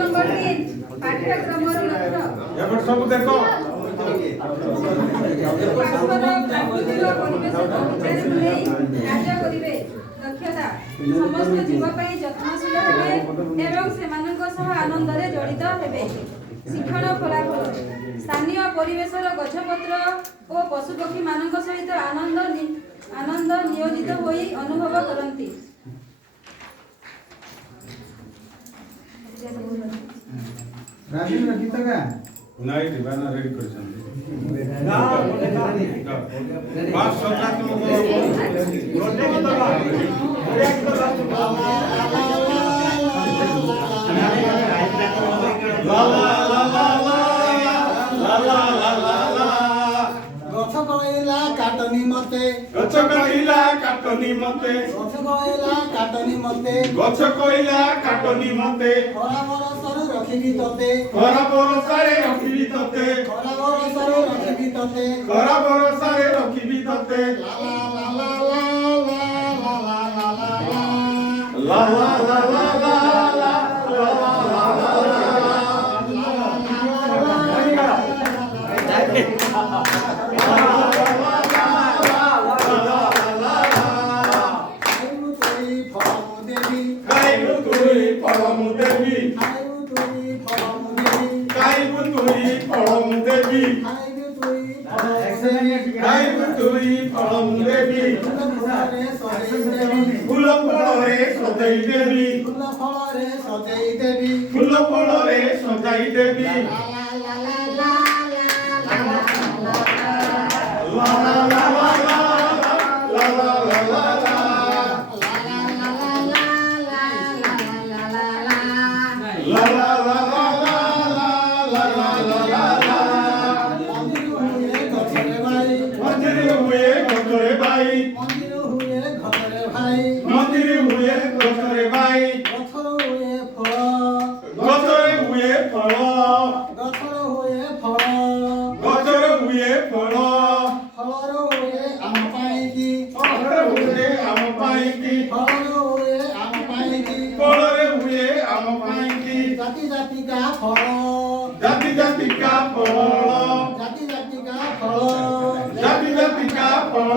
Number 3 पाठ्यक्रम Abbott सब देखो कार्य करिवे दक्षता समस्त जीव पई यत्नशील हेबे एवं सेमानक सह आनंदरे जड़ित हेबे शिक्षण फलाफल स्थानीय परिवेशर गछपत्र और पशुपक्षी मानक सहित आनंद नियोजित होई अनुभव करंती। राजीव गीत का नाइ दिवाना रेडी कर पांच सकारात्मक ला ला ला ला ला ला ला ला ला गछ कहला काटनी मते गछ कहिला काटनी मते गछ कहला काटनी मते गछ कहिला काटनी मते खरा बरसर रखिबी तते खरा बरसारे रखिबी तते खरा बरसर रखिबी तते खरा बरसारे रखिबी तते ला ला ला ला ला ला ला ला ला फूल फल रे सजाई देवी जाति जाति का फल जाति जाति का फल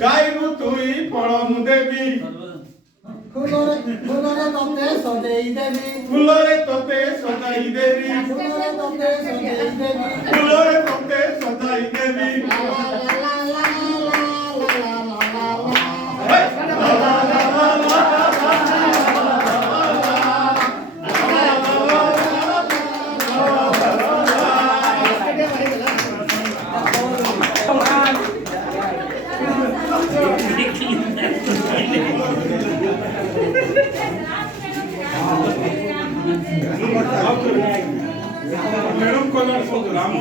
गायबु तुई फलमु देवी फूलरे तते सजाई देवी फूलरे तते सजाई देवी फूलरे तते सजाई देवी फूलरे तते सजाई देवी मैडम कलर रामो